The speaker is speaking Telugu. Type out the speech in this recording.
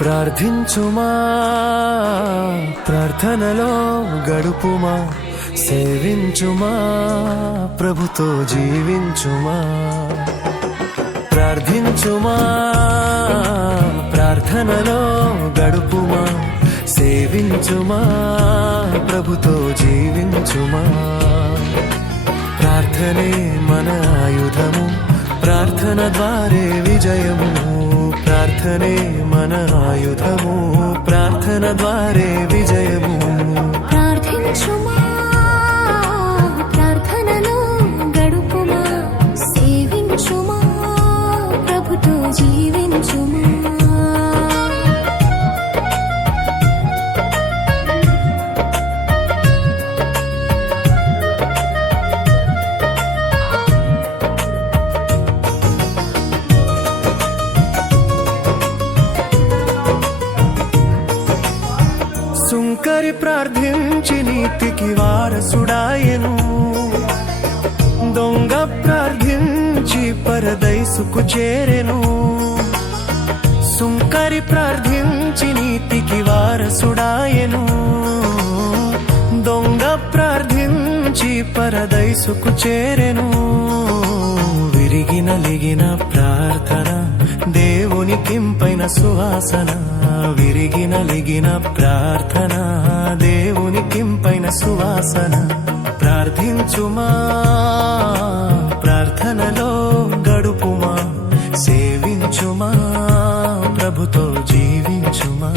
ప్రార్థించుమా, ప్రార్థనలో గడుపుమా, సేవించుమా, ప్రభుతో జీవించుమా. ప్రార్థించుమా, ప్రార్థనలో గడుపుమా, సేవించుమా, ప్రభుతో జీవించుమా. ప్రార్థనే మన ఆయుధము, ప్రార్థన ద్వారే విజయము. ప్రార్థనే మన ఆయుధము, ప్రార్థన ద్వారే విజయము. ప్రార్థించుమా, ప్రార్థనలో గడుపుమా, సేవించుమా, ప్రభుతో జీవించుమా. సుంకరి ప్రార్థించి నీతికి వారసుడాయెను, దొంగ ప్రార్థించి పరదైసుకు చేరెను. సుంకరి ప్రార్థించి నీతికి వారసుడాయెను, దొంగ ప్రార్థించి పరదైసుకు చేరెను. విరిగి నలిగిన ప్రార్థన దేవునికింపైన సువాసన. విరిగి నలిగిన ప్రార్థన దేవునికింపైన సువాసన. ప్రార్థించుమా, ప్రార్థనలో గడుపుమా, సేవించుమా, ప్రభుతో జీవించుమా.